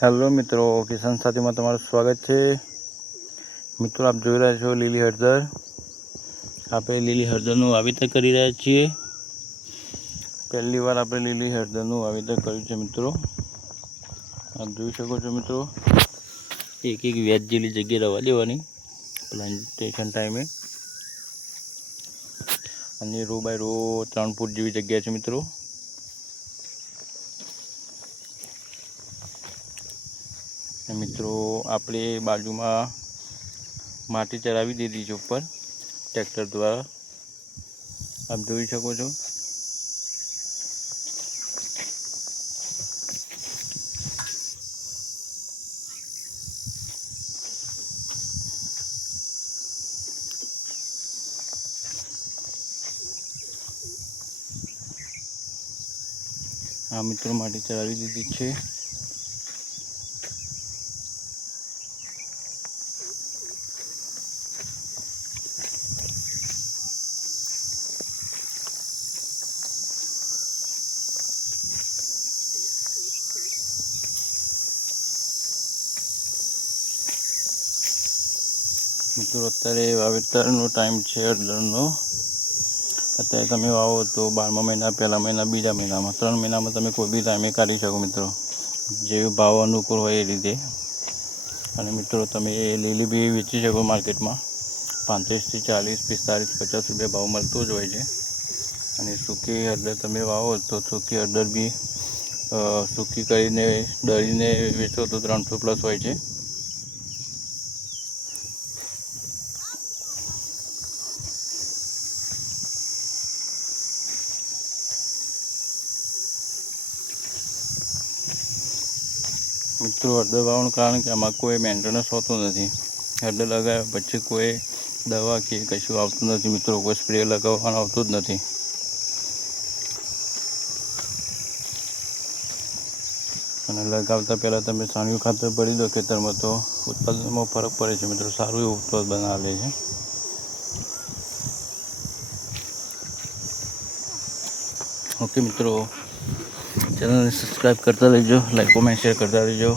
Hello મિત્રો, કિસાન સાથીમાં તમારું સ્વાગત છે। મિત્રો, આપ જોઈ રહ્યા છો લીલી હળદર। આપણે લીલી હળદરનું વાવેતર કરી રહ્યા છીએ। પહેલી વાર આપણે લીલી હળદરનું વાવેતર કર્યું છે મિત્રો। આપ જોઈ શકો છો મિત્રો, એક એક વ્યાજ જેટલી જગ્યા રહેવા દેવાની પ્લાન્ટેશન ટાઈમે, અને રો બાય રો 3 ફૂટ જેવી જગ્યા છે મિત્રો। મિત્રો, આપણે બાજુમાં માટી ચડાવી દીધી છે ઉપર ટ્રેક્ટર દ્વારા, આપ જોઈ શકો છો। આ મિત્રો માટી ચડાવી દીધી છે। મિત્રો, અત્યારે વાવેતરનો ટાઈમ છે હળદરનો। અત્યારે તમે વાવો તો 12મા મહિના, પહેલા મહિના, બીજા મહિનામાં 3 મહિનામાં તમે કોઈ બી ટાઈમે કાઢી શકો મિત્રો, જેવી ભાવ અનુકૂળ હોય એ રીતે। અને મિત્રો, તમે લીલી બી વેચી શકો માર્કેટમાં 35 થી 40, 45, 50 રૂપિયા ભાવ મળતો જ હોય છે। અને સૂકી હળદર તમે વાવો તો સૂકી હળદર બી સૂકી કરીને દળીને વેચો તો 300 પ્લસ હોય છે। મિત્રો, હળદર વાવવાનું કારણ કે આમાં કોઈ મેન્ટેનન્સ હોતું નથી। હળદર લગાવ્યા પછી કોઈ દવા કે કશું આવતું નથી મિત્રો, કોઈ સ્પ્રે લગાવવાનું આવતું જ નથી। અને લગાવતા પહેલાં તમે છાણિયું ખાતર ભરી દો ખેતરમાં તો ઉત્પાદનમાં ફરક પડે છે મિત્રો, સારું એવું ઉત્પાદન બનાવે છે। ઓકે મિત્રો, ચેનલને સબસ્ક્રાઈબ કરતા રહેજો, લાઈક કોમેન્ટ શેર કરતા રહેજો।